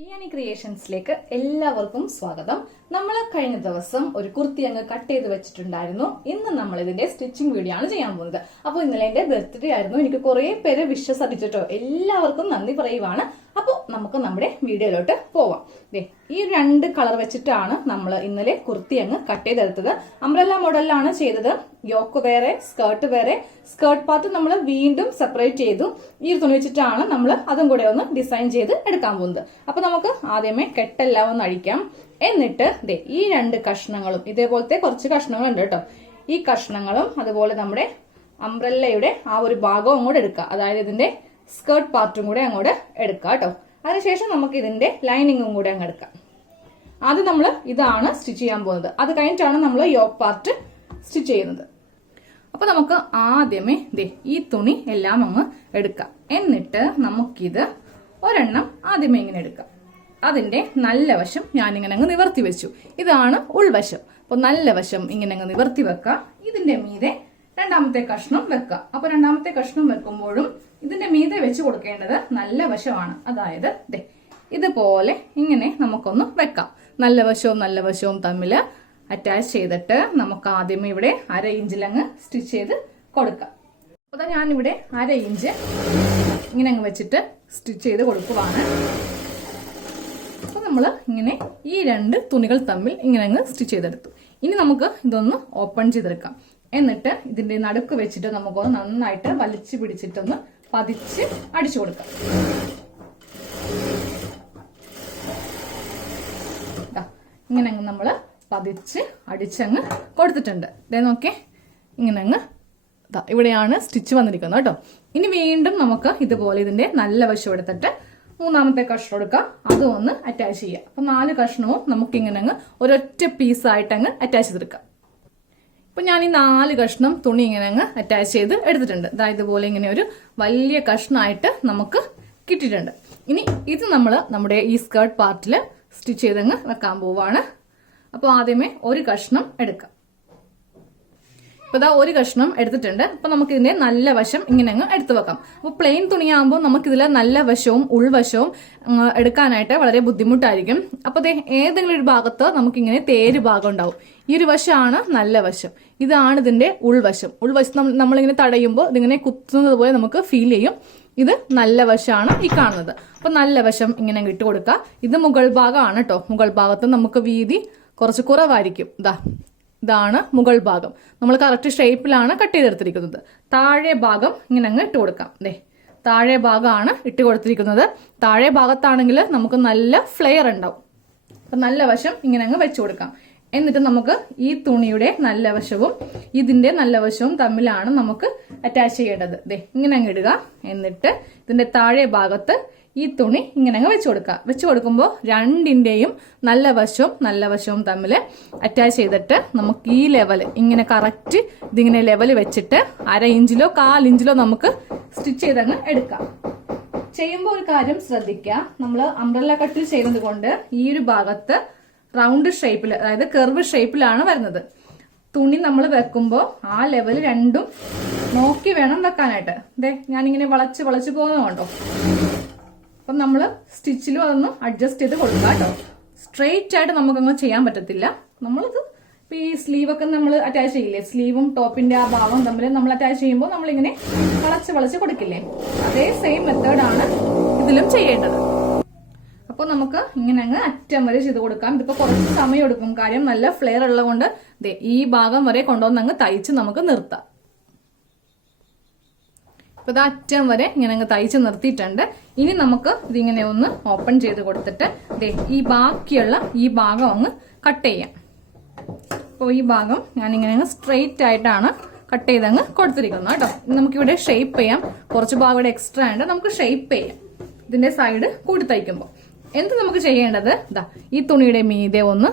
ഇയാനി ക്രിയേഷൻസിലേക്ക് എല്ലാവർക്കും സ്വാഗതം. നമ്മൾ കഴിഞ്ഞ ദിവസം ഒരു കുർത്തി അങ്ങ് കട്ട് ചെയ്ത് വെച്ചിട്ടുണ്ടായിരുന്നു. ഇന്ന് നമ്മൾ ഇതിന്റെ സ്റ്റിച്ചിങ് വീഡിയോ ആണ് ചെയ്യാൻ പോകുന്നത്. അപ്പോൾ ഇന്നലെ എന്റെ ബർത്ത്ഡേ ആയിരുന്നു. എനിക്ക് കുറെ പേര് വിഷസ് അറിയിച്ചിട്ടോ, എല്ലാവർക്കും നന്ദി പറയുവാണ്. അപ്പോൾ നമുക്ക് നമ്മുടെ വീഡിയോയിലോട്ട് പോവാം. ഈ രണ്ട് കളർ വെച്ചിട്ടാണ് നമ്മൾ ഇന്നലെ കുർത്തി അങ്ങ് കട്ട് ചെയ്തെടുത്തത്. അംബ്രല്ല മോഡലിലാണ് ചെയ്തത്. യോക്ക് വേറെ, സ്കേർട്ട് വേറെ. സ്കേർട്ട് പാർട്ട് നമ്മൾ വീണ്ടും സെപ്പറേറ്റ് ചെയ്തു. ഈ തുണി വെച്ചിട്ടാണ് നമ്മൾ അതും കൂടെ ഒന്ന് ഡിസൈൻ ചെയ്ത് എടുക്കാൻ പോകുന്നത്. അപ്പൊ നമുക്ക് ആദ്യമേ കെട്ടെല്ലാം ഒന്ന് അഴിക്കാം. എന്നിട്ട് ഈ രണ്ട് കഷ്ണങ്ങളും, ഇതേപോലത്തെ കുറച്ച് കഷ്ണങ്ങൾ ഉണ്ട് കേട്ടോ, ഈ കഷ്ണങ്ങളും അതുപോലെ നമ്മുടെ അംബ്രല്ലയുടെ ആ ഒരു ഭാഗവും അങ്ങോട്ട് എടുക്കുക. അതായത് ഇതിന്റെ സ്കേർട്ട് പാർട്ടും കൂടെ അങ്ങോട്ട് എടുക്കുക കേട്ടോ. അതിനുശേഷം നമുക്ക് ഇതിന്റെ ലൈനിങ്ങും കൂടെ അങ്ങ് എടുക്കാം. ആദ്യം നമ്മൾ ഇതാണ് സ്റ്റിച്ച് ചെയ്യാൻ പോകുന്നത്. അത് കഴിഞ്ഞിട്ടാണ് നമ്മൾ യോക്ക് പാർട്ട് സ്റ്റിച്ച് ചെയ്യുന്നത്. അപ്പൊ നമുക്ക് ആദ്യമേ ഈ തുണി എല്ലാം അങ്ങ് എടുക്കാം. എന്നിട്ട് നമുക്കിത് ഒരെണ്ണം ആദ്യമേ ഇങ്ങനെ എടുക്കാം. അതിന്റെ നല്ല വശം ഞാനിങ്ങനെ അങ്ങ് നിവർത്തി വെച്ചു. ഇതാണ് ഉൾവശം. അപ്പൊ നല്ല വശം ഇങ്ങനെ അങ്ങ് നിവർത്തി വെക്കാം. ഇതിന്റെ മീതെ രണ്ടാമത്തെ കഷ്ണം വെക്കുക. അപ്പൊ രണ്ടാമത്തെ കഷ്ണം വെക്കുമ്പോഴും ഇതിന്റെ മീതെ വെച്ച് കൊടുക്കേണ്ടത് നല്ല വശമാണ്. അതായത് ഇതുപോലെ ഇങ്ങനെ നമുക്കൊന്ന് വെക്കാം. നല്ല വശവും തമ്മിൽ അറ്റാച്ച് ചെയ്തിട്ട് നമുക്ക് ആദ്യം ഇവിടെ 1/2 ഇഞ്ചിലങ്ങ് സ്റ്റിച്ച് ചെയ്ത് കൊടുക്കാം. അപ്പൊ ഞാനിവിടെ 1/2 ഇഞ്ച് ഇങ്ങനെ അങ്ങ് വെച്ചിട്ട് സ്റ്റിച്ച് ചെയ്ത് കൊടുക്കുവാണ്. അപ്പൊ നമ്മൾ ഇങ്ങനെ ഈ രണ്ട് തുണികൾ തമ്മിൽ ഇങ്ങനെ അങ്ങ് സ്റ്റിച്ച് ചെയ്തെടുത്തു. ഇനി നമുക്ക് ഇതൊന്ന് ഓപ്പൺ ചെയ്തെടുക്കാം. എന്നിട്ട് ഇതിന്റെ നടുക്ക് വെച്ചിട്ട് നമുക്കൊന്ന് നന്നായിട്ട് വലിച്ചു പിടിച്ചിട്ടൊന്ന് പതിച്ച് അടിച്ചു കൊടുക്കാം. ഇങ്ങനെ അങ്ങ് നമ്മള് പതിച്ച് അടിച്ചങ്ങ് കൊടുത്തിട്ടുണ്ട്. ഇതേ നോക്കേ, ഇങ്ങനെ അങ്ങ് ഇവിടെയാണ് സ്റ്റിച്ച് വന്നിരിക്കുന്നത് കേട്ടോ. ഇനി വീണ്ടും നമുക്ക് ഇതുപോലെ ഇതിന്റെ നല്ല വശം എടുത്തിട്ട് മൂന്നാമത്തെ കഷ്ണം എടുക്കാം. അതും ഒന്ന് അറ്റാച്ച് ചെയ്യാം. അപ്പൊ 4 കഷ്ണവും നമുക്ക് ഇങ്ങനെ അങ്ങ് ഒരൊറ്റ പീസായിട്ട് അങ്ങ് അറ്റാച്ച് ചെയ്തെടുക്കാം. ഇപ്പൊ ഞാൻ ഈ 4 കഷ്ണം തുണി ഇങ്ങനെ അങ്ങ് അറ്റാച്ച് ചെയ്ത് എടുത്തിട്ടുണ്ട്. ഇതുപോലെ ഇങ്ങനെ ഒരു വലിയ കഷ്ണമായിട്ട് നമുക്ക് കിട്ടിയിട്ടുണ്ട്. ഇനി ഇത് നമ്മൾ നമ്മുടെ ഈ സ്കേർട്ട് പാർട്ടിൽ സ്റ്റിച്ച് ചെയ്തങ്ങ് വെക്കാൻ പോവാണ്. അപ്പോൾ ആദ്യമേ ഒരു കഷ്ണം എടുക്കാം. ഇപ്പൊ ഒരു കഷ്ണം എടുത്തിട്ടുണ്ട്. അപ്പൊ നമുക്ക് ഇതിന്റെ നല്ല വശം ഇങ്ങനെ അങ്ങ് എടുത്തു വെക്കാം. അപ്പൊ പ്ലെയിൻ തുണിയാകുമ്പോൾ നമുക്കിതിലെ നല്ല വശവും ഉൾവശവും എടുക്കാനായിട്ട് വളരെ ബുദ്ധിമുട്ടായിരിക്കും. അപ്പൊ ഏതെങ്കിലും ഒരു ഭാഗത്ത് നമുക്കിങ്ങനെ തേര് ഭാഗം ഉണ്ടാവും. ഈ ഒരു വശമാണ് നല്ല വശം. ഇതാണ് ഇതിന്റെ ഉൾവശം. ഉൾവശം നമ്മളിങ്ങനെ തടയുമ്പോൾ ഇതിങ്ങനെ കുത്തുന്നത് പോലെ നമുക്ക് ഫീൽ ചെയ്യും. ഇത് നല്ല വശമാണ് ഈ കാണുന്നത്. അപ്പൊ നല്ല വശം ഇങ്ങനെ ഇട്ട് കൊടുക്കുക. ഇത് മുകൾ ഭാഗമാണ് കേട്ടോ. മുകൾ ഭാഗത്ത് നമുക്ക് വീതി കുറച്ച് കുറവായിരിക്കും. ഇതാണ് മുകൾ ഭാഗം. നമ്മൾ കറക്റ്റ് ഷേപ്പിലാണ് കട്ട് ചെയ്തെടുത്തിരിക്കുന്നത്. താഴെ ഭാഗം ഇങ്ങനെ അങ്ങ് ഇട്ട് കൊടുക്കാം. താഴെ ഭാഗമാണ് ഇട്ട് കൊടുത്തിരിക്കുന്നത്. താഴെ ഭാഗത്താണെങ്കിൽ നമുക്ക് നല്ല ഫ്ലെയർ ഉണ്ടാവും. അപ്പൊ നല്ല വശം ഇങ്ങനെ അങ്ങ് വെച്ചു കൊടുക്കാം. എന്നിട്ട് നമുക്ക് ഈ തുണിയുടെ നല്ല വശവും ഇതിന്റെ നല്ല വശവും തമ്മിലാണ് നമുക്ക് അറ്റാച്ച് ചെയ്യേണ്ടത്. ഇങ്ങനെ അങ്ങ് ഇടുക. എന്നിട്ട് ഇതിന്റെ താഴെ ഭാഗത്ത് ഈ തുണി ഇങ്ങനെ അങ്ങ് വെച്ചു കൊടുക്കുക. വെച്ചു കൊടുക്കുമ്പോൾ രണ്ടിന്റെയും നല്ല വശവും തമ്മിൽ അറ്റാച്ച് ചെയ്തിട്ട് നമുക്ക് ഈ ലെവല് ഇങ്ങനെ കറക്റ്റ് ഇതിങ്ങനെ ലെവല് വെച്ചിട്ട് 1/2 ഇഞ്ചിലോ 1/4 ഇഞ്ചിലോ നമുക്ക് സ്റ്റിച്ച് ചെയ്തങ്ങ് എടുക്കാം. ചെയ്യുമ്പോൾ ഒരു കാര്യം ശ്രദ്ധിക്കുക. നമ്മൾ അംബ്രല്ല കട്ടിൽ ചെയ്യുന്നത് കൊണ്ട് ഈ ഒരു ഭാഗത്ത് റൗണ്ട് ഷേപ്പിൽ, അതായത് കർവ് ഷേപ്പിലാണ് വരുന്നത്. തുണി നമ്മൾ വെക്കുമ്പോൾ ആ ലെവൽ രണ്ടും നോക്കി വേണം വെക്കാനായിട്ട്. ഞാനിങ്ങനെ വളച്ച് പോകുന്നതുകൊണ്ടോ. അപ്പം നമ്മൾ സ്റ്റിച്ചിലും അതൊന്ന് അഡ്ജസ്റ്റ് ചെയ്ത് കൊടുക്കുക കേട്ടോ. സ്ട്രെയിറ്റ് ആയിട്ട് നമുക്കങ്ങ് ചെയ്യാൻ പറ്റത്തില്ല. നമ്മളിത് ഇപ്പൊ ഈ സ്ലീവൊക്കെ നമ്മൾ അറ്റാച്ച് ചെയ്യില്ലേ, സ്ലീവും ടോപ്പിന്റെ ആ ഭാഗം തമ്മിൽ നമ്മൾ അറ്റാച്ച് ചെയ്യുമ്പോൾ നമ്മളിങ്ങനെ വളച്ച് കൊടുക്കില്ലേ, അതേ സെയിം മെത്തേഡാണ് ഇതിലും ചെയ്യേണ്ടത്. അപ്പോൾ നമുക്ക് ഇങ്ങനെ അങ്ങ് അറ്റം വരെ ചെയ്ത് കൊടുക്കാം. ഇതിപ്പോ കുറച്ച് സമയം എടുക്കും. കാര്യം നല്ല ഫ്ലെയർ ഉള്ളതുകൊണ്ട് ഈ ഭാഗം വരെ കൊണ്ടുവന്ന് അങ്ങ് തയ്ച്ച് നമുക്ക് നിർത്താം. ഇപ്പൊ അറ്റം വരെ ഇങ്ങനെ അങ്ങ് തയ്ച്ച് നിർത്തിയിട്ടുണ്ട്. ഇനി നമുക്ക് ഇതിങ്ങനെ ഒന്ന് ഓപ്പൺ ചെയ്ത് കൊടുത്തിട്ട് ഈ ബാക്കിയുള്ള ഈ ഭാഗം അങ്ങ് കട്ട് ചെയ്യാം. അപ്പോൾ ഈ ഭാഗം ഞാനിങ്ങനെ അങ്ങ് സ്ട്രെയിറ്റ് ആയിട്ടാണ് കട്ട് ചെയ്തങ്ങ് കൊടുത്തിരിക്കുന്നത് കേട്ടോ. നമുക്കിവിടെ ഷേപ്പ് ചെയ്യാം. കുറച്ച് ഭാഗം ഇവിടെ എക്സ്ട്രാ ഉണ്ട്, നമുക്ക് ഷേപ്പ് ചെയ്യാം ഇതിന്റെ സൈഡ് കൂടി തയ്ക്കുമ്പോൾ. എന്ത് നമുക്ക് ചെയ്യേണ്ടത്, ഈ തുണിയുടെ മീതെ ഒന്ന്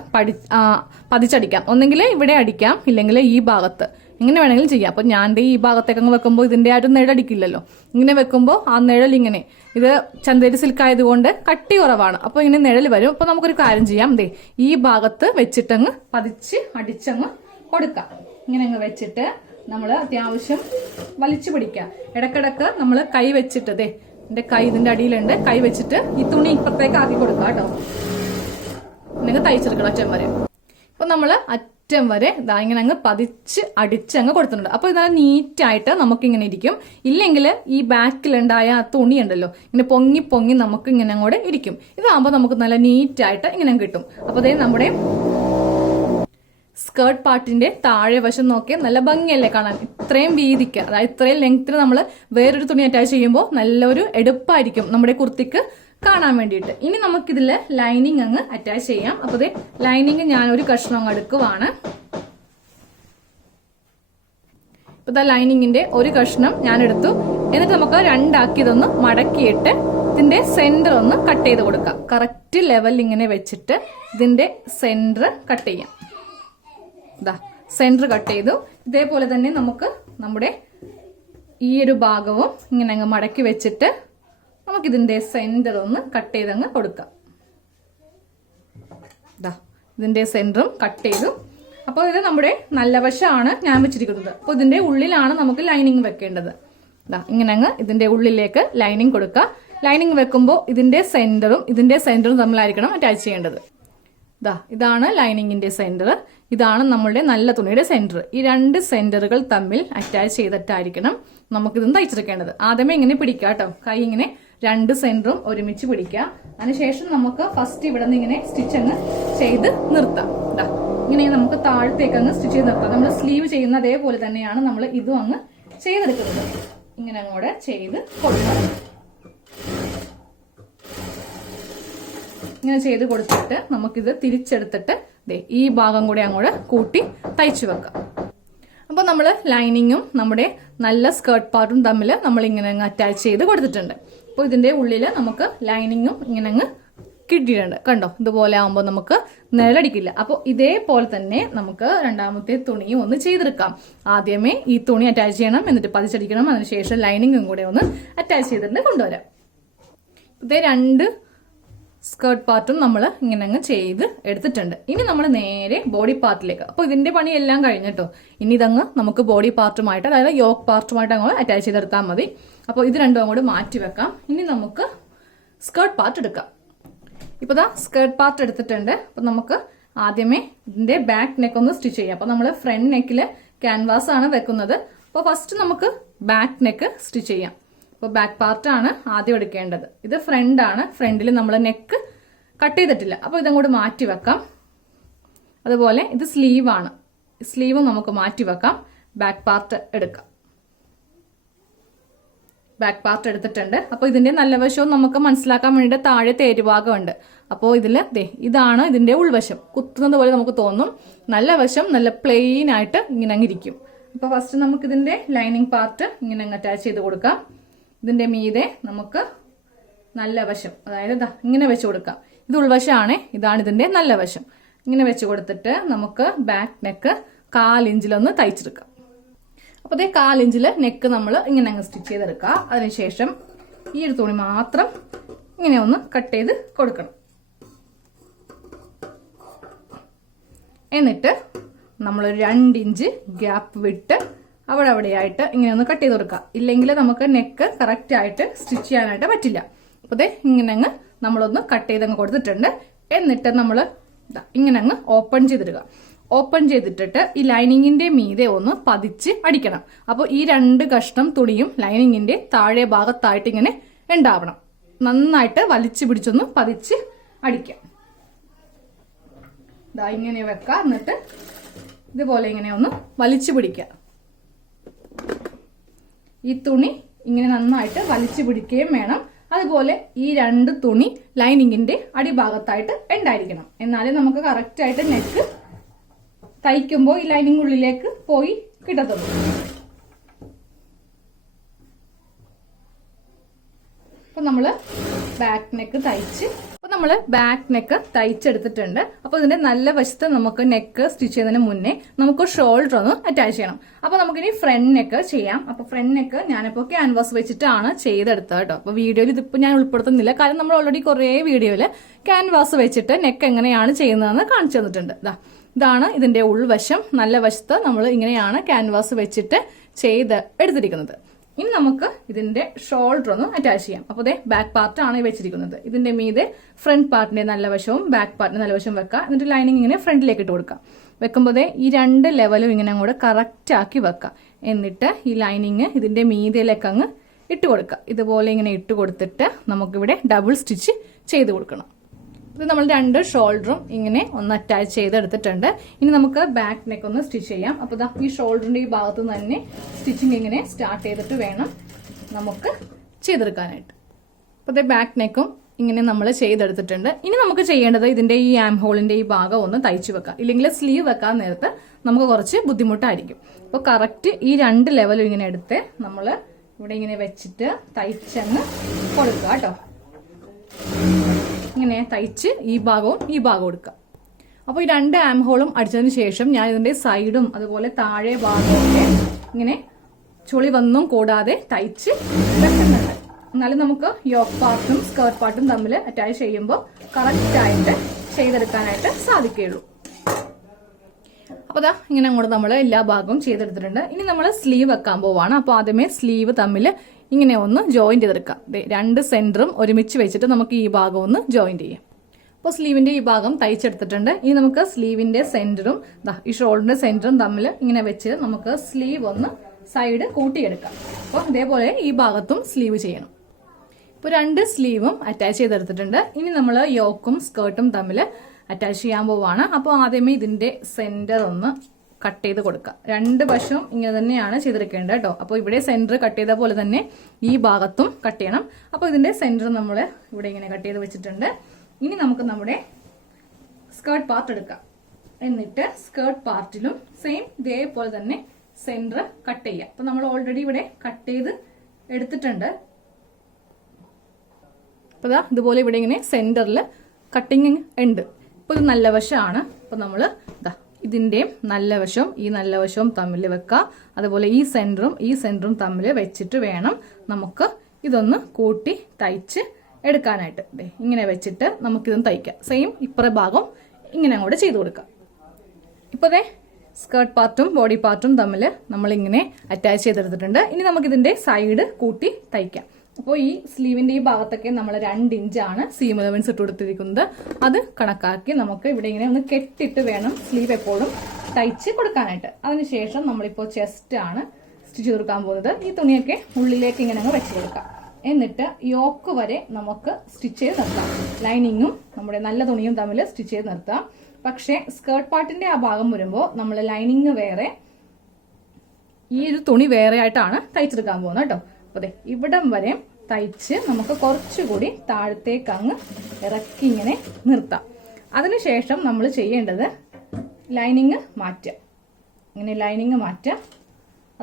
പതിച്ചടിക്കാം. ഒന്നെങ്കിൽ ഇവിടെ അടിക്കാം, ഇല്ലെങ്കിൽ ഈ ഭാഗത്ത്, ഇങ്ങനെ വേണമെങ്കിലും ചെയ്യാം. അപ്പൊ ഞാൻ ഈ ഭാഗത്തേക്ക് അങ്ങ് വെക്കുമ്പോൾ ഇതിന്റെ ആരും നിഴടിക്കില്ലല്ലോ. ഇങ്ങനെ വെക്കുമ്പോൾ ആ നിഴൽ ഇങ്ങനെ, ഇത് ചന്തേരി സിൽക്ക് ആയതുകൊണ്ട് കട്ടി കുറവാണ്. അപ്പൊ ഇങ്ങനെ നിഴൽ വരും. അപ്പൊ നമുക്കൊരു കാര്യം ചെയ്യാം. ഈ ഭാഗത്ത് വെച്ചിട്ടങ്ങ് പതിച്ച് അടിച്ചങ്ങ് കൊടുക്കാം. ഇങ്ങനെ അങ്ങ് വെച്ചിട്ട് നമ്മൾ അത്യാവശ്യം വലിച്ചു പിടിക്കാം. ഇടക്കിടക്ക് നമ്മൾ കൈ വെച്ചിട്ട് എന്റെ കൈ ഇതിന്റെ അടിയിലുണ്ട്. കൈ വെച്ചിട്ട് ഈ തുണി ഇപ്പുറത്തേക്ക് ആക്കി കൊടുക്കുക കേട്ടോ. നിങ്ങൾ തയ്ച്ചെടുക്കണം അറ്റം വരെ. അപ്പൊ നമ്മള് അറ്റം വരെ ഇതാ ഇങ്ങനെ അങ്ങ് പതിച്ച് അടിച്ചങ്ങ് കൊടുത്തിട്ടുണ്ട്. അപ്പൊ ഇതാണ് നീറ്റായിട്ട് നമുക്ക് ഇങ്ങനെ ഇരിക്കും. ഇല്ലെങ്കിൽ ഈ ബാക്കിലുണ്ടായ ആ തുണി ഉണ്ടല്ലോ ഇങ്ങനെ പൊങ്ങി പൊങ്ങി നമുക്ക് ഇങ്ങനെ അങ്ങോട്ട് ഇരിക്കും. ഇതാകുമ്പോൾ നമുക്ക് നല്ല നീറ്റായിട്ട് ഇങ്ങനെ കിട്ടും. അപ്പൊ അതേ നമ്മുടെ സ്കേർട്ട് പാർട്ടിന്റെ താഴെ വശം നോക്കിയാൽ നല്ല ഭംഗിയല്ലേ കാണാൻ. ഇത്രയും വീതിക്ക്, അതായത് ഇത്രയും ലെങ്ത്തിന് നമ്മൾ വേറൊരു തുണി അറ്റാച്ച് ചെയ്യുമ്പോൾ നല്ലൊരു എടുപ്പായിരിക്കും നമ്മുടെ കുർത്തിക്ക് കാണാൻ വേണ്ടിയിട്ട്. ഇനി നമുക്കിതിൽ ലൈനിങ് അങ്ങ് അറ്റാച്ച് ചെയ്യാം. അപ്പൊ ഇത് ലൈനിങ് ഞാനൊരു കഷ്ണം അങ്ങ് എടുക്കുവാണ്. ഇപ്പൊ ഇതാ ലൈനിങ്ങിന്റെ ഒരു കഷ്ണം ഞാൻ എടുത്തു. എന്നിട്ട് നമുക്ക് രണ്ടാക്കി ഇതൊന്ന് മടക്കിയിട്ട് ഇതിന്റെ സെന്റർ ഒന്ന് കട്ട് ചെയ്ത് കൊടുക്കാം. കറക്റ്റ് ലെവൽ ഇങ്ങനെ വെച്ചിട്ട് ഇതിന്റെ സെന്റർ കട്ട് ചെയ്യാം. ഇതാ സെന്റർ കട്ട് ചെയ്തു. ഇതേപോലെ തന്നെ നമുക്ക് നമ്മുടെ ഈ ഒരു ഭാഗവും ഇങ്ങനെ അങ്ങ് മടക്കി വെച്ചിട്ട് നമുക്കിതിന്റെ സെന്റർ ഒന്ന് കട്ട് ചെയ്തങ്ങ് കൊടുക്കാം. ഇതാ ഇതിന്റെ സെന്ററും കട്ട് ചെയ്തു. അപ്പോൾ ഇത് നമ്മുടെ നല്ല വശമാണ് ഞാൻ വെച്ചിരിക്കുന്നത്. അപ്പോൾ ഇതിന്റെ ഉള്ളിലാണ് നമുക്ക് ലൈനിങ് വെക്കേണ്ടത്. ഇതാ ഇങ്ങനെ അങ്ങ് ഇതിന്റെ ഉള്ളിലേക്ക് ലൈനിങ് കൊടുക്കുക. ലൈനിങ് വെക്കുമ്പോൾ ഇതിന്റെ സെന്ററും തമ്മിലായിരിക്കണം അറ്റാച്ച് ചെയ്യേണ്ടത്. ഇതാണ് ലൈനിങ്ങിന്റെ സെന്റർ, ഇതാണ് നമ്മളുടെ നല്ല തുണിയുടെ സെന്റർ. ഈ രണ്ട് സെന്ററുകൾ തമ്മിൽ അറ്റാച്ച് ചെയ്തിട്ടായിരിക്കണം നമുക്കിതൊന്ന് തയ്ച്ചെടുക്കേണ്ടത്. ആദ്യമേ ഇങ്ങനെ പിടിക്കുക കേട്ടോ, കൈ ഇങ്ങനെ രണ്ട് സെന്ററും ഒരുമിച്ച് പിടിക്കുക. അതിനുശേഷം നമുക്ക് ഫസ്റ്റ് ഇവിടെ നിന്ന് ഇങ്ങനെ സ്റ്റിച്ച് അങ്ങ് ചെയ്ത് നിർത്താം. ഇങ്ങനെ നമുക്ക് താഴത്തേക്ക് അങ്ങ് സ്റ്റിച്ച് ചെയ്ത് നിർത്താം. നമ്മൾ സ്ലീവ് ചെയ്യുന്ന അതേപോലെ തന്നെയാണ് നമ്മൾ ഇതും അങ്ങ് ചെയ്തെടുക്കുന്നത്. ഇങ്ങനെ അങ്ങോട്ട് ചെയ്ത് കൊടുക്കാം. ഇങ്ങനെ ചെയ്ത് കൊടുത്തിട്ട് നമുക്കിത് തിരിച്ചെടുത്തിട്ട് ഈ ഭാഗം കൂടെ അങ്ങോട്ട് കൂട്ടി തയ്ച്ചു വെക്കാം. അപ്പൊ നമ്മൾ ലൈനിങ്ങും നമ്മുടെ നല്ല സ്കേർട്ട് പാർട്ടും തമ്മിൽ നമ്മൾ ഇങ്ങനെ അങ്ങ് അറ്റാച്ച് ചെയ്ത് കൊടുത്തിട്ടുണ്ട്. അപ്പോൾ ഇതിന്റെ ഉള്ളിൽ നമുക്ക് ലൈനിങ്ങും ഇങ്ങനെ അങ്ങ് കിട്ടിയിട്ടുണ്ട്. കണ്ടോ, ഇതുപോലെ ആകുമ്പോൾ നമുക്ക് നിഴലടിക്കില്ല. അപ്പോൾ ഇതേപോലെ തന്നെ നമുക്ക് രണ്ടാമത്തെ തുണിയും ഒന്ന് ചെയ്തെടുക്കാം. ആദ്യമേ ഈ തുണി അറ്റാച്ച് ചെയ്യണം, എന്നിട്ട് പതിച്ചടിക്കണം. അതിനുശേഷം ലൈനിങ്ങും കൂടെ ഒന്ന് അറ്റാച്ച് ചെയ്തിട്ട് കൊണ്ടുവരാം. ഇതേ രണ്ട് സ്കേർട്ട് പാർട്ടും നമ്മൾ ഇങ്ങനെ അങ്ങ് ചെയ്ത് എടുത്തിട്ടുണ്ട്. ഇനി നമ്മൾ നേരെ ബോഡി പാർട്ടിലേക്ക്. അപ്പോൾ ഇതിന്റെ പണി എല്ലാം കഴിഞ്ഞിട്ടോ. ഇനി ഇതങ്ങ് നമുക്ക് ബോഡി പാർട്ടുമായിട്ട്, അതായത് യോക്ക് പാർട്ടുമായിട്ട് അങ്ങോട്ട് അറ്റാച്ച് ചെയ്തെടുത്താൽ മതി. അപ്പോൾ ഇത് രണ്ടും അങ്ങോട്ട് മാറ്റി വെക്കാം. ഇനി നമുക്ക് സ്കേർട്ട് പാർട്ട് എടുക്കാം. ഇപ്പൊ ദാ സ്കേർട്ട് പാർട്ട് എടുത്തിട്ടുണ്ട്. അപ്പൊ നമുക്ക് ആദ്യമേ ഇതിന്റെ ബാക്ക് നെക്ക് ഒന്ന് സ്റ്റിച്ച് ചെയ്യാം. അപ്പൊ നമ്മൾ ഫ്രണ്ട് നെക്കില് ക്യാൻവാസ് ആണ് വെക്കുന്നത്. അപ്പോൾ ഫസ്റ്റ് നമുക്ക് ബാക്ക് നെക്ക് സ്റ്റിച്ച് ചെയ്യാം. അപ്പോൾ ബാക്ക് പാർട്ടാണ് ആദ്യം എടുക്കേണ്ടത്. ഇത് ഫ്രണ്ട് ആണ്. ഫ്രണ്ടിൽ നമ്മൾ നെക്ക് കട്ട് ചെയ്തിട്ടില്ല. അപ്പോൾ ഇതങ്ങോട്ട് മാറ്റി വെക്കാം. അതുപോലെ ഇത് സ്ലീവ് ആണ്. സ്ലീവ് നമുക്ക് മാറ്റി വെക്കാം. ബാക്ക് പാർട്ട് എടുക്കാം. ബാക്ക് പാർട്ട് എടുത്തിട്ടുണ്ട്. അപ്പോൾ ഇതിന്റെ നല്ല വശവും നമുക്ക് മനസ്സിലാക്കാൻ വേണ്ടിയിട്ട് താഴെ തേരുഭാഗമുണ്ട്. അപ്പോൾ ഇതില് ഇതാണ് ഇതിന്റെ ഉൾവശം. കുത്തുന്നത് പോലെ നമുക്ക് തോന്നും. നല്ല വശം നല്ല പ്ലെയിൻ ആയിട്ട് ഇങ്ങനെ അങ്ങിരിക്കും. അപ്പൊ ഫസ്റ്റ് നമുക്ക് ഇതിന്റെ ലൈനിങ് പാർട്ട് ഇങ്ങനെ അങ്ങ് അറ്റാച്ച് ചെയ്ത് കൊടുക്കാം. ഇതിന്റെ മീതെ നമുക്ക് നല്ല വശം, അതായത് ഇങ്ങനെ വെച്ച് കൊടുക്കാം. ഇത് ഉൾവശമാണ്, ഇതാണ് ഇതിന്റെ നല്ല വശം. ഇങ്ങനെ വെച്ച് കൊടുത്തിട്ട് നമുക്ക് ബാക്ക് നെക്ക് 1/4 ഇഞ്ചിലൊന്ന് തയ്ച്ചെടുക്കാം. അപ്പോൾ 1/4 ഇഞ്ചില് നെക്ക് നമ്മൾ ഇങ്ങനെ അങ്ങ് സ്റ്റിച്ച് ചെയ്തെടുക്കുക. അതിനുശേഷം ഈ ഒരു തുണി മാത്രം ഇങ്ങനെ ഒന്ന് കട്ട് ചെയ്ത് കൊടുക്കണം. എന്നിട്ട് നമ്മൾ 2 ഇഞ്ച് ഗ്യാപ്പ് വിട്ട് അവിടെയായിട്ട് ഇങ്ങനെ ഒന്ന് കട്ട് ചെയ്ത് കൊടുക്കുക. ഇല്ലെങ്കിൽ നമുക്ക് നെക്ക് കറക്റ്റ് ആയിട്ട് സ്റ്റിച്ച് ചെയ്യാനായിട്ട് പറ്റില്ല. അപ്പോൾ ഇങ്ങനെ അങ്ങ് നമ്മളൊന്ന് കട്ട് ചെയ്തങ്ങ് കൊടുത്തിട്ടുണ്ട്. എന്നിട്ട് നമ്മൾ ഇങ്ങനെ അങ്ങ് ഓപ്പൺ ചെയ്തിടുക. ഓപ്പൺ ചെയ്തിട്ടിട്ട് ഈ ലൈനിങ്ങിന്റെ മീതെ ഒന്ന് പതിച്ച് അടിക്കണം. അപ്പോൾ ഈ 2 കഷ്ണം തുണിയും ലൈനിങ്ങിന്റെ താഴെ ഭാഗത്തായിട്ട് ഇങ്ങനെ ഉണ്ടാവണം. നന്നായിട്ട് വലിച്ചു പിടിച്ചൊന്ന് പതിച്ച് അടിക്കാം. ഇങ്ങനെ വെക്കുക. എന്നിട്ട് ഇതുപോലെ ഇങ്ങനെ ഒന്ന് വലിച്ചു പിടിക്കുക. ഈ തുണി ഇങ്ങനെ നന്നായിട്ട് വലിച്ചു പിടിക്കുകയും വേണം. അതുപോലെ ഈ 2 തുണി ലൈനിങ്ങിന്റെ അടിഭാഗത്തായിട്ട് ഉണ്ടായിരിക്കണം. എന്നാലേ നമുക്ക് കറക്റ്റ് ആയിട്ട് നെക്ക് തയ്ക്കുമ്പോൾ ഈ ലൈനിങ് ഉള്ളിലേക്ക് പോയി കിട്ടത്തുള്ളൂ. അപ്പൊ നമ്മള് ബാക്ക് നെക്ക് തയ്ച്ചെടുത്തിട്ടുണ്ട്. അപ്പൊ ഇതിന്റെ നല്ല വശത്ത് നമുക്ക് നെക്ക് സ്റ്റിച്ച് ചെയ്യുന്നതിന് മുന്നേ നമുക്ക് ഷോൾഡർ ഒന്ന് അറ്റാച്ച് ചെയ്യണം. അപ്പൊ നമുക്കിനി ഫ്രണ്ട് നെക്ക് ചെയ്യാം. അപ്പൊ ഫ്രണ്ട് നെക്ക് ഞാനിപ്പോ ക്യാൻവാസ് വെച്ചിട്ടാണ് ചെയ്തെടുത്തത് കേട്ടോ. അപ്പൊ വീഡിയോയിൽ ഇതിപ്പോ ഞാൻ ഉൾപ്പെടുത്തുന്നില്ല, കാരണം നമ്മൾ ഓൾറെഡി കുറെ വീഡിയോയില് ക്യാൻവാസ് വെച്ചിട്ട് നെക്ക് എങ്ങനെയാണ് ചെയ്യുന്നതെന്ന് കാണിച്ചു തന്നിട്ടുണ്ട്. ഇതാണ് ഇതിന്റെ ഉൾവശം. നല്ല വശത്ത് നമ്മൾ ഇങ്ങനെയാണ് ക്യാൻവാസ് വെച്ചിട്ട് ചെയ്ത് എടുത്തിരിക്കുന്നത്. ഇനി നമുക്ക് ഇതിന്റെ ഷോൾഡർ ഒന്ന് അറ്റാച്ച് ചെയ്യാം. അപ്പോൾ ഇതേ ബാക്ക് പാർട്ട് ആണ് വെച്ചിരിക്കുന്നത്. ഇതിന്റെ മീതെ ഫ്രണ്ട് പാർട്ടിന്റെ നല്ല വശവും ബാക്ക് പാർട്ടിന്റെ നല്ല വശവും വെക്കാം. എന്നിട്ട് ലൈനിങ് ഇങ്ങനെ ഫ്രണ്ടിലേക്ക് ഇട്ട് കൊടുക്കാം. വെക്കുമ്പോൾ ഈ 2 ലെവലും ഇങ്ങനെ അങ്ങോട്ട് കറക്റ്റ് ആക്കി വെക്കാം. എന്നിട്ട് ഈ ലൈനിങ് ഇതിന്റെ മീതയിലേക്ക് അങ്ങ് ഇട്ട് കൊടുക്കുക. ഇതുപോലെ ഇങ്ങനെ ഇട്ട് കൊടുത്തിട്ട് നമുക്കിവിടെ ഡബിൾ സ്റ്റിച്ച് ചെയ്ത് കൊടുക്കണം. ഇത് നമ്മൾ 2 ഷോൾഡറും ഇങ്ങനെ ഒന്ന് അറ്റാച്ച് ചെയ്തെടുത്തിട്ടുണ്ട്. ഇനി നമുക്ക് ബാക്ക് നെക്ക് ഒന്ന് സ്റ്റിച്ച് ചെയ്യാം. അപ്പോൾ ദാ ഈ ഷോൾഡറിന്റെ ഈ ഭാഗത്ത് തന്നെ സ്റ്റിച്ചിങ് ഇങ്ങനെ സ്റ്റാർട്ട് ചെയ്തിട്ട് വേണം നമുക്ക് ചെയ്തെടുക്കാനായിട്ട്. അപ്പോൾ ഇത് ബാക്ക് നെക്കും ഇങ്ങനെ നമ്മൾ ചെയ്തെടുത്തിട്ടുണ്ട്. ഇനി നമുക്ക് ചെയ്യേണ്ടത് ഇതിന്റെ ഈ ആം ഹോളിന്റെ ഈ ഭാഗം ഒന്ന് തയ്ച്ചു വെക്കാം. ഇല്ലെങ്കിൽ സ്ലീവ് വെക്കാൻ നേരത്ത് നമുക്ക് കുറച്ച് ബുദ്ധിമുട്ടായിരിക്കും. അപ്പോൾ കറക്റ്റ് ഈ 2 ലെവലും ഇങ്ങനെ എടുത്ത് നമ്മൾ ഇവിടെ ഇങ്ങനെ വെച്ചിട്ട് തയ്ച്ചങ്ങ് കൊടുക്കുക കേട്ടോ. ഇങ്ങനെ തയ്ച്ച് ഈ ഭാഗവും കൊടുക്കുക. അപ്പോൾ ഈ 2 ആം ഹോളും അടിച്ചതിന് ശേഷം ഞാൻ ഇതിന്റെ സൈഡും അതുപോലെ താഴെ ഭാഗവും ഒക്കെ ഇങ്ങനെ ചുളി വന്നും കൂടാതെ തയ്ച്ച് വെക്കുന്നുണ്ട്. എന്നാലും നമുക്ക് യോക്ക് പാർട്ടും സ്കേർട്ട് പാർട്ടും തമ്മിൽ അറ്റാച്ച് ചെയ്യുമ്പോൾ കറക്റ്റ് ആയിട്ട് ചെയ്തെടുക്കാനായിട്ട് സാധിക്കുകയുള്ളൂ. അപ്പോൾ ദാ ഇങ്ങനെ അങ്ങോട്ട് നമ്മൾ എല്ലാ ഭാഗവും ചെയ്തെടുത്തിട്ടുണ്ട്. ഇനി നമ്മൾ സ്ലീവ് വെക്കാൻ പോവാണ്. അപ്പോൾ ആദ്യമേ സ്ലീവ് തമ്മിൽ ഇങ്ങനെ ഒന്ന് ജോയിന്റ് ചെയ്തെടുക്കാം. 2 സെന്ററും ഒരുമിച്ച് വെച്ചിട്ട് നമുക്ക് ഈ ഭാഗം ഒന്ന് ജോയിന്റ് ചെയ്യാം. അപ്പോൾ സ്ലീവിന്റെ ഈ ഭാഗം തയ്ച്ചെടുത്തിട്ടുണ്ട്. ഇനി നമുക്ക് സ്ലീവിന്റെ സെന്ററും ഈ ഷോൾഡറിന്റെ സെന്ററും തമ്മിൽ ഇങ്ങനെ വെച്ച് നമുക്ക് സ്ലീവ് ഒന്ന് സൈഡ് കൂട്ടിയെടുക്കാം. അപ്പോൾ ഇതേപോലെ ഈ ഭാഗത്തും സ്ലീവ് ചെയ്യണം. ഇപ്പോൾ 2 സ്ലീവും അറ്റാച്ച് ചെയ്തെടുത്തിട്ടുണ്ട്. ഇനി നമ്മൾ യോക്കും സ്കേർട്ടും തമ്മിൽ അറ്റാച്ച് ചെയ്യാൻ പോവാണ്. അപ്പോൾ ആദ്യമേ ഇതിന്റെ സെന്റർ ഒന്ന് കട്ട് ചെയ്ത് കൊടുക്കുക. 2 വശവും ഇങ്ങനെ തന്നെയാണ് ചെയ്തെടുക്കേണ്ടത് കേട്ടോ. അപ്പോൾ ഇവിടെ സെന്റർ കട്ട് ചെയ്ത പോലെ തന്നെ ഈ ഭാഗത്തും കട്ട് ചെയ്യണം. അപ്പോൾ ഇതിന്റെ സെന്റർ നമ്മൾ ഇവിടെ ഇങ്ങനെ കട്ട് ചെയ്ത് വെച്ചിട്ടുണ്ട്. ഇനി നമുക്ക് നമ്മുടെ സ്കേർട്ട് പാർട്ട് എടുക്കാം. എന്നിട്ട് സ്കേർട്ട് പാർട്ടിലും സെയിം ഇതേപോലെ തന്നെ സെന്റർ കട്ട് ചെയ്യാം. അപ്പോൾ നമ്മൾ ഓൾറെഡി ഇവിടെ കട്ട് ചെയ്ത് എടുത്തിട്ടുണ്ട്. അപ്പോൾ ഇതുപോലെ ഇവിടെ ഇങ്ങനെ സെന്ററിൽ കട്ടിങ് ഉണ്ട്. ഇപ്പോൾ ഇത് നല്ല വശമാണ്. അപ്പോൾ നമ്മൾ ഇതിന്റെയും നല്ല വശവും ഈ നല്ല വശവും തമ്മിൽ വെക്കാം. അതുപോലെ ഈ സെന്ററും തമ്മിൽ വെച്ചിട്ട് വേണം നമുക്ക് ഇതൊന്ന് കൂട്ടി തയ്ച്ച് എടുക്കാനായിട്ട്. ഇങ്ങനെ വെച്ചിട്ട് നമുക്കിതൊന്ന് തയ്ക്കാം. സെയിം ഇപ്പുറ ഭാഗം ഇങ്ങനെ അങ്ങോട്ട് ചെയ്ത് കൊടുക്കാം. ഇപ്പോൾ സ്കേർട്ട് പാർട്ടും ബോഡി പാർട്ടും തമ്മിൽ നമ്മളിങ്ങനെ അറ്റാച്ച് ചെയ്തെടുത്തിട്ടുണ്ട്. ഇനി നമുക്കിതിന്റെ സൈഡ് കൂട്ടി തയ്ക്കാം. അപ്പോൾ ഈ സ്ലീവിന്റെ ഈ ഭാഗത്തൊക്കെ നമ്മൾ 2 ഇഞ്ചാണ് സീം അലവൻസ് ഇട്ട് കൊടുത്തിരിക്കുന്നത്. അത് കണക്കാക്കി നമുക്ക് ഇവിടെ ഇങ്ങനെ ഒന്ന് കെട്ടിട്ട് വേണം സ്ലീവ് എപ്പോഴും തയ്ച്ച് കൊടുക്കാനായിട്ട്. അതിനുശേഷം നമ്മളിപ്പോൾ ചെസ്റ്റ് ആണ് സ്റ്റിച്ച് ചെയ്ത് കൊടുക്കാൻ പോകുന്നത്. ഈ തുണിയൊക്കെ ഉള്ളിലേക്ക് ഇങ്ങനെ അങ്ങ് വെച്ച് കൊടുക്കാം. എന്നിട്ട് യോക്ക് വരെ നമുക്ക് സ്റ്റിച്ച് ചെയ്ത് നിർത്താം. ലൈനിങ്ങും നമ്മുടെ നല്ല തുണിയും തമ്മിൽ സ്റ്റിച്ച് ചെയ്ത് നിർത്താം. പക്ഷേ സ്കേർട്ട് പാർട്ടിന്റെ ആ ഭാഗം വരുമ്പോൾ നമ്മൾ ലൈനിങ് വേറെ ഈ ഒരു തുണി വേറെ ആയിട്ടാണ് തയ്ച്ചെടുക്കാൻ പോകുന്നത് കേട്ടോ. അപ്പൊ ഇവിടം വരെ തയ്ച്ച് നമുക്ക് കുറച്ചുകൂടി താഴത്തേക്ക് അങ്ങ് ഇറക്കി ഇങ്ങനെ നിർത്താം. അതിനുശേഷം നമ്മൾ ചെയ്യേണ്ടത് ലൈനിങ് മാറ്റുക. ഇങ്ങനെ ലൈനിങ് മാറ്റുക.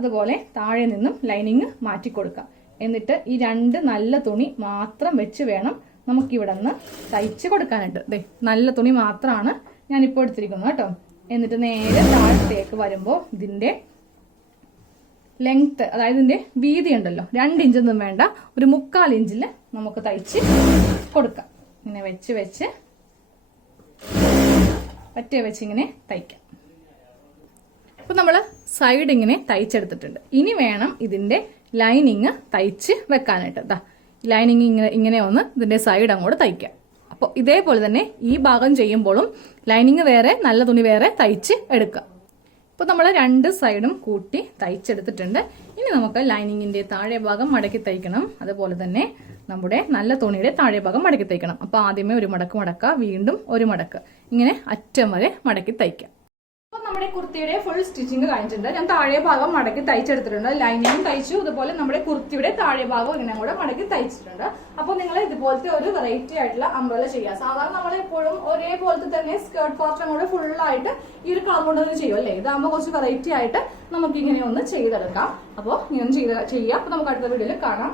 അതുപോലെ താഴെ നിന്നും ലൈനിങ് മാറ്റി കൊടുക്കാം. എന്നിട്ട് ഈ 2 നല്ല തുണി മാത്രം വെച്ച് വേണം നമുക്കിവിടെ നിന്ന് തയ്ച്ച് കൊടുക്കാനായിട്ട്. നല്ല തുണി മാത്രമാണ് ഞാനിപ്പോൾ എടുത്തിരിക്കുന്നത് കേട്ടോ. എന്നിട്ട് നേരെ താഴത്തേക്ക് വരുമ്പോൾ ഇതിന്റെ ലെങ്ത്, അതായത് ഇതിന്റെ വീതി ഉണ്ടല്ലോ, 2 ഇഞ്ചൊന്നും വേണ്ട, ഒരു 3/4 ഇഞ്ചിൽ നമുക്ക് തയ്ച്ച് കൊടുക്കാം. ഇങ്ങനെ വെച്ച് പറ്റേ വെച്ച് ഇങ്ങനെ തയ്ക്കാം. അപ്പൊ നമ്മള് സൈഡ് ഇങ്ങനെ തയ്ച്ചെടുത്തിട്ടുണ്ട്. ഇനി വേണം ഇതിന്റെ ലൈനിങ് തയ്ച്ച് വെക്കാനായിട്ട്. ലൈനിങ് ഇങ്ങനെ ഒന്ന് ഇതിന്റെ സൈഡ് അങ്ങോട്ട് തയ്ക്കാം. അപ്പോൾ ഇതേപോലെ തന്നെ ഈ ഭാഗം ചെയ്യുമ്പോഴും ലൈനിങ് വേറെ നല്ല തുണി വേറെ തയ്ച്ച് എടുക്കാം. ഇപ്പോൾ നമ്മൾ 2 സൈഡും കൂട്ടി തയ്ച്ചെടുത്തിട്ടുണ്ട്. ഇനി നമുക്ക് ലൈനിങ്ങിന്റെ താഴെ ഭാഗം മടക്കി തയ്ക്കണം. അതുപോലെ തന്നെ നമ്മുടെ നല്ല തുണിയുടെ താഴെ ഭാഗം മടക്കി തയ്ക്കണം. അപ്പോൾ ആദ്യമേ ഒരു മടക്ക് മടക്കുക, വീണ്ടും ഒരു മടക്ക്, ഇങ്ങനെ അറ്റം വരെ മടക്കി തയ്ക്കാം. അപ്പോൾ നമ്മുടെ കുർത്തിയുടെ ഫുൾ സ്റ്റിച്ചിങ് കഴിഞ്ഞിട്ടുണ്ട്. ഞാൻ താഴെ ഭാഗം മടക്കി തയ്ച്ചെടുത്തിട്ടുണ്ട്. ലൈനിങ്ങും തയ്ച്ചു, അതുപോലെ നമ്മുടെ കുർത്തിയുടെ താഴെ ഭാഗം ഇങ്ങനെ കൂടെ മടക്കി തയ്ച്ചിട്ടുണ്ട്. അപ്പോൾ നിങ്ങൾ ഇതുപോലത്തെ ഒരു വെറൈറ്റി ആയിട്ടുള്ള അംബ്രല ചെയ്യാം. സാധാരണ നമ്മൾ എപ്പോഴും ഒരേപോലത്തെ തന്നെ സ്കേർട്ട് പാർട്ടും കൂടെ ഫുള്ളായിട്ട് ഈ ഒരു കളർ കൊണ്ട് തന്നെ ചെയ്യും അല്ലേ. ഇതാകുമ്പോൾ കുറച്ച് വെറൈറ്റി ആയിട്ട് നമുക്ക് ഇങ്ങനെ ഒന്ന് ചെയ്തെടുക്കാം. അപ്പോൾ ഇങ്ങനെ ചെയ്യാം. അപ്പോൾ നമുക്ക് അടുത്ത വീഡിയോയിൽ കാണാം.